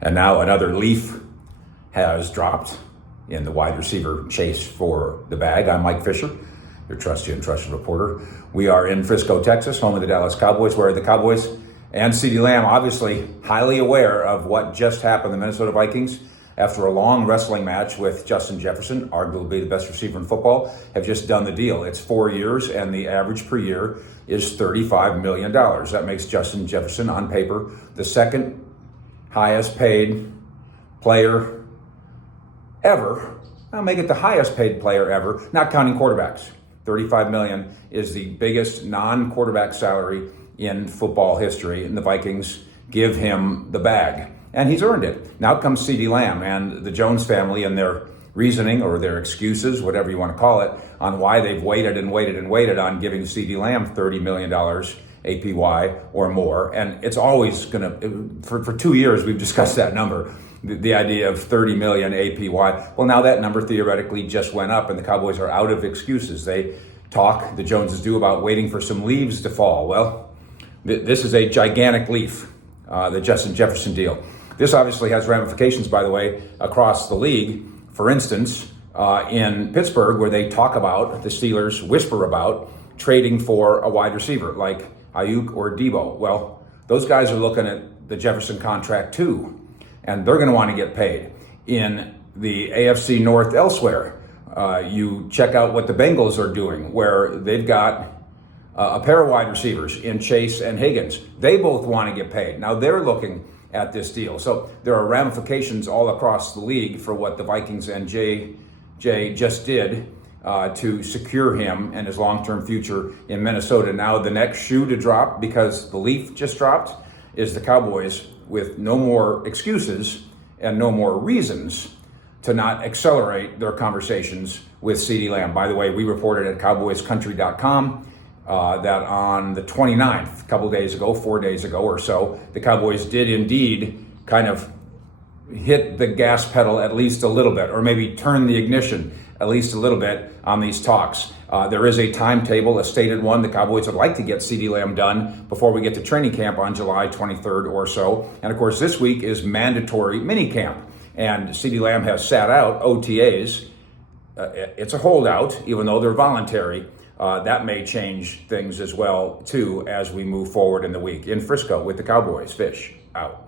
And now another leaf has dropped in the wide receiver chase for the bag. I'm Mike Fisher, your trusty and trusted reporter. We are in Frisco, Texas, home of the Dallas Cowboys, where the Cowboys and CeeDee Lamb, obviously highly aware of what just happened. The Minnesota Vikings, after a long wrestling match with Justin Jefferson, arguably the best receiver in football, have just done the deal. It's 4 years, and the average per year is $35 million. That makes Justin Jefferson, on paper, the second highest paid player ever. I'll make it the highest paid player ever, not counting quarterbacks. $35 million is the biggest non-quarterback salary in football history, and the Vikings give him the bag. And he's earned it. Now comes CeeDee Lamb and the Jones family and their reasoning or their excuses, whatever you want to call it, on why they've waited on giving CeeDee Lamb $30 million APY or more. And it's always going to, for 2 years, we've discussed that number, the idea of 30 million APY. Well, now that number theoretically just went up, and the Cowboys are out of excuses. They talk, the Joneses do, about waiting for some leaves to fall. Well, this is a gigantic leaf, the Justin Jefferson deal. This obviously has ramifications, by the way, across the league. For instance, in Pittsburgh, where they talk about, the Steelers whisper about trading for a wide receiver like Ayuk or Debo. Well, those guys are looking at the Jefferson contract too, and they're going to want to get paid. In the AFC North elsewhere, you check out what the Bengals are doing, where they've got a pair of wide receivers in Chase and Higgins. They both want to get paid. Now they're looking at this deal. So there are ramifications all across the league for what the Vikings and Jay just did to secure him and his long-term future in Minnesota. Now the next shoe to drop, because the leaf just dropped, is the Cowboys with no more excuses and no more reasons to not accelerate their conversations with CeeDee Lamb. By the way, we reported at cowboyscountry.com that on the 29th, a couple days ago, 4 days ago or so, the Cowboys did indeed kind of hit the gas pedal at least a little bit, or maybe turn the ignition at least a little bit on these talks. There is a timetable, a stated one. The Cowboys would like to get CeeDee Lamb done before we get to training camp on July 23rd or so. And of course, this week is mandatory mini camp. And CeeDee Lamb has sat out OTAs. It's a holdout, even though they're voluntary. That may change things as well, too, as we move forward in the week. In Frisco with the Cowboys, Fish out.